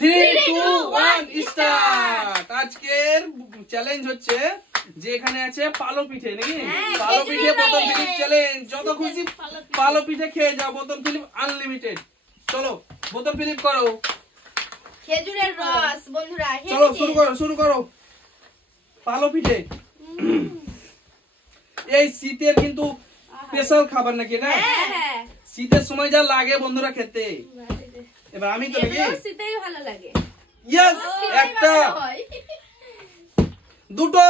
3 2 1 start. আজকের challenge হচ্ছে যে এখানে আছে পালো পিঠে নাকি, পালো পিঠে বোতল ফিলিপ চ্যালেঞ্জ। যত খুশি পালো পিঠে খেয়ে যাও, বোতল ফিলিপ আনলিমিটেড। চলো বোতল ফিলিপ করো, খেজুরের রস বন্ধুরা। চলো শুরু করো পালো পিঠে। এই শীতের কিন্তু স্পেশাল খাবার নাকি এটা, শীতের সময় যা লাগে বন্ধুরা খেতে। এবার আমি তো নাকি শীতেই ভালো লাগে। ইয়েস, একটা দুটো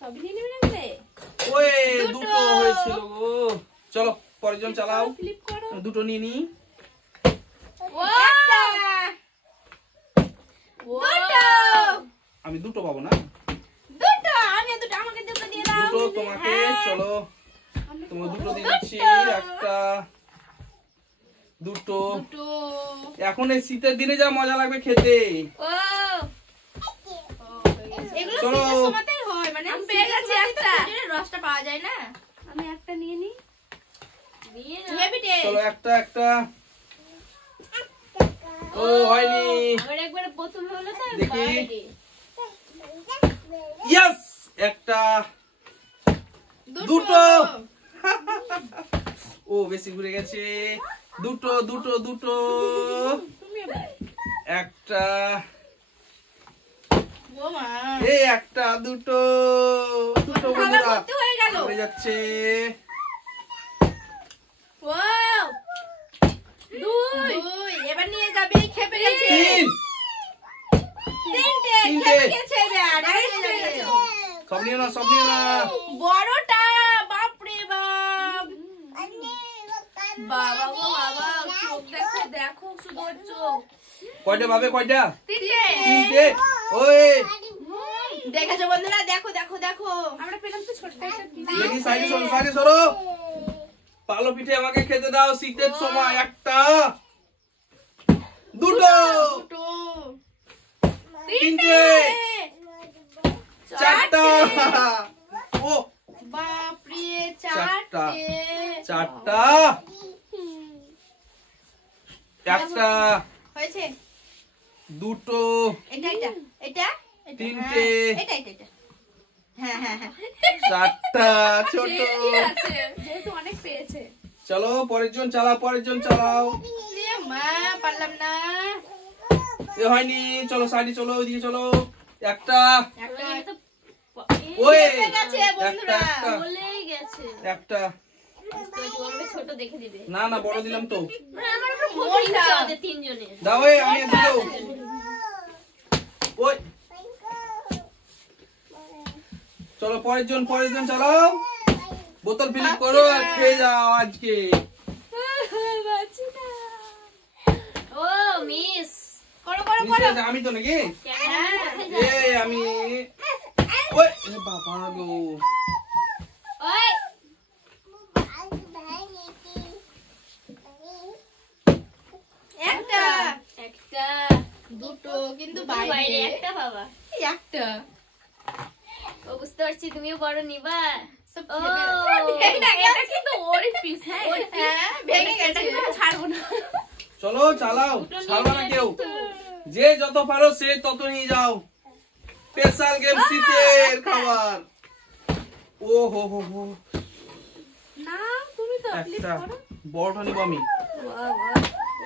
সবই নিয়ে নেবে। ওই দুটো হয়েছিল গো। চলো পরের জন চালাও, ফ্লিপ করো। দুটো নিয়ে নি। আমি দুটো পাবো না, দুটো আমি দুটো, আমাকে দুটো দিয়ে দাও। দুটো তোমাকে। চলো তোমাকে দুটো দিয়ে দিচ্ছি, একটা দুটো। এখন এই শীতের দিনে যা মজা লাগবে খেতে। এগুলো চলো। শীতের সময়তেই হয়, মানে আমি পেয়ে গেছি একটা। খেজুরের রসটা পাওয়া যায় না। আমি একটা নিয়ে নি। Heavy taste. চলো একটা ও হয়নি। আবার একবার বোতল হলো তো দেখি। বাইরে। ইয়েস, একটা দুটো। ও বেশি ঘুরে গেছে। দুটো একটা, ও মা, এই একটা দুটো বন্ধুরা ভর্তি হয়ে গেল। ঘুরে যাচ্ছে। ওয়াও, দুই। এবার নিয়ে যাবে, খেপে গেছে। তিনটে খেপে গেছে এবার। সব নিয়ে না বড়টা, বাপ রে বাপ। বাবা গো বাবা, চোখ দেখো শুধু ওর চোখ। কয়টা তিনটে। ওই দেখেছো বন্ধুরা, দেখো। আমরা পেলাম তো ছোটটা একটা piece। দেখি সাইডে সরো। পালো পিঠে আমাকে খেতে দাও শীতের সময়। একটা দুটো তিনটে চারটা। ও বাপরে, চারটা চারটা। একটা হয়েছে দুটো এটা তিনটে এটা। হ্যাঁ। চারটা ছোট। যেহেতু অনেক পেয়েছে। চলো পরের জন চালাও। এ মা, পারলাম না। এ হয়নি। চলো সাইডে চলো, ওইদিকে চলো। একটা ওই ওই গেছে বন্ধুরা, একটা বলেই গেছে। একটা ছোট দেখে দিবে। না বড় দিলাম তো। আমার উপর মোটা ওদের তিনজনের। দাও আমি দিও। ওই চলো পরের জন চালাও। বোতল ফিলিপ করো আর খেয়ে যাও আজকে। ও মিস করো। আমি তো নাকি আমি ওই বাবা গো। ওই একটা দুটো, কিন্তু বাইরে একটা বাবা। একটা ও বুঝতে পারছি, তুমিও বড় নিবা। এটা কিন্তু ওরই পিস। হ্যাঁ ভেঙে গেছে, ছাড়বো না। চলো চালাও, ছাড়বা না কেউ। যে যত পারো সে তত নিয়ে যাও। স্পেশাল গেম শীতের খাবার। ও হো না, তুমি তো একটা বড়টা নিব আমি।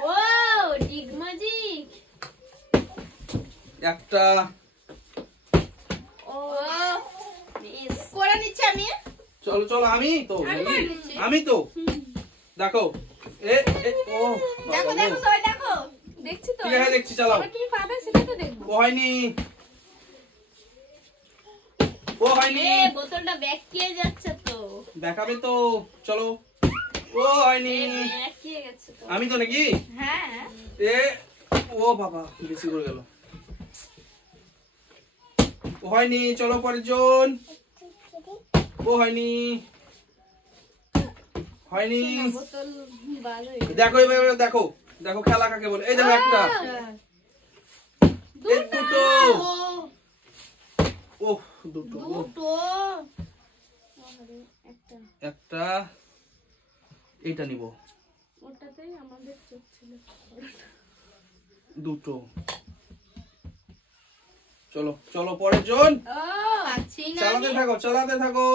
ওয়াও, ডিগ ম্যাজিক। একটা ও মিস করে নিচ্ছি আমি। চলো আমি তো দেখো। ও দেখো সবাই দেখো। দেখছি তো, ঠিক আছে দেখছি, চালাও। কি পাবে সেটা তো দেখবো। ও হয়নি। বোতলটা ব্যাকিয়ে যাচ্ছে তো। দেখাবে তো। চলো। ও হয়নি। ব্যাকিয়ে গেছে তো। আমি তো নাকি। হ্যাঁ ও বাবা বেশি করে গেল। ও হয়নি। চলো পরের জন। ও হয়নি। বোতল বাল হয়ে দেখো এবার দেখো খেলা কাকে বলে। এই দেখো একটা, এই দুটো। ও দুটো একটা। এইটা নিব। ওটাতেই আমাদের চোখ ছিল। দুটো। চলো চলো পরের জন। চালাতে থাকো চালাতে থাকো।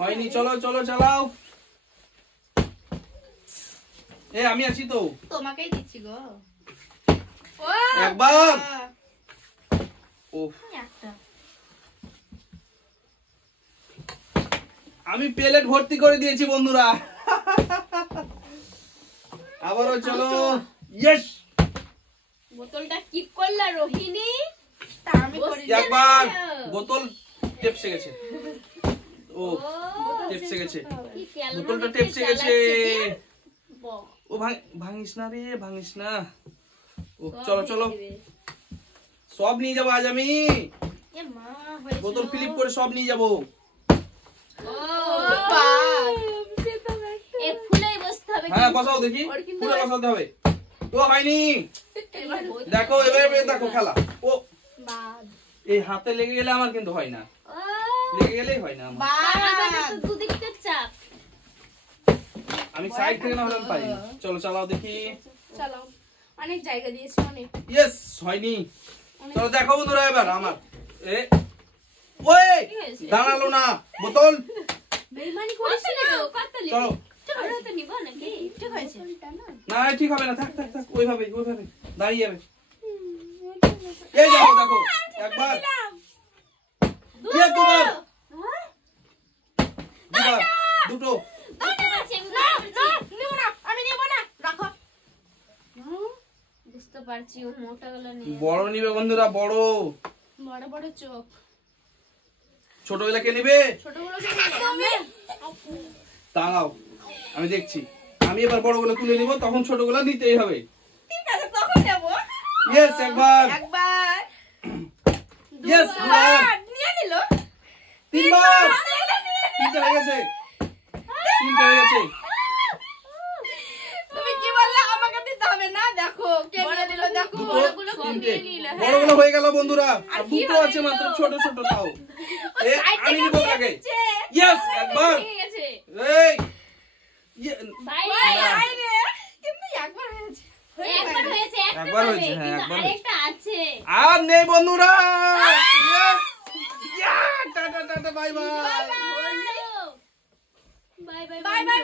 হয়নি, চলো চলো চালাও। আমি আছি তো, তোমাকেই দিচ্ছি গো। একবার আমি প্লেট ভর্তি করে দিয়েছি বন্ধুরা। আবারও চলো। ইয়েস, বোতলটা কি করলা রোহিণী? একবার বোতল টেপসে গেছে। ও টেপসে গেছে, বোতলটা টেপসে গেছে। ও ভাঙিস না রে, ভাঙিস না। ও চলো চলো, সব নিয়ে যাবো আজ আমি। বোতল ফিলিপ করে সব নিয়ে যাবো। হ্যাঁ বসাও দেখি, ফুলে বসাতে হবে। তো হয়নি, দেখো এবার দেখো খেলা। ও এই হাতে লেগে গেলে আমার কিন্তু হয় না, লেগে গেলেই হয় না আমার। আমি সাইড থেকে না হলে পারি না। চলো চালাও দেখি। চালাও, অনেক জায়গা দিয়েছি অনেক। ইয়েস, হয়নি। চলো দেখো বন্ধুরা এবার আমার। ওই দাঁড়ালো না বোতল। বেইমানি করিস না। চলো আমরা তো নিব নাকি? ঠিক হয়েছে না, ঠিক হবে না, থাক থাক থাক, ওইভাবে ওইভাবে দাঁড়িয়ে যাবে। এই দেখো দেখো একবার, দুবার দুবার দুটো। বুঝতে পারছি ও মোটা গুলো নিয়ে বড় নিবে বন্ধুরা, বড় বড় বড় চোখ। ছোটগুলা কে নিবে? ছোটগুলো দাঁড়াও আমি দেখছি। আমি এবার বড়গুলো তুলে নিব, তখন ছোটগুলো নিতেই হবে। ঠিক আছে, তখন নেব। ইয়েস, একবার একবার, ইয়েস, দুবার নিয়ে নিল। তিনবার, তিনটা হয়ে গেছে, তিনটা হয়ে গেছে। তুমি কি বললে? আমাকে দিতে হবে না? দেখো কে নিয়ে নিল, দেখো বড়গুলো কম নিয়ে নিল। বড়গুলো হয়ে গেল বন্ধুরা, আর দুটো আছে মাত্র, ছোট ছোট তাও। আমি নিব আগে। ইয়েস, একবার। এই ভাই ভাই রে, কিন্তু একবার হয়েছে। একবার হয়েছে, একবার হয়েছে, হ্যাঁ একবার হয়েছে। আরেকটা আছে। আর নেই বন্ধুরা। Yes, yeah tata tata, bye bye. Bye bye bye by.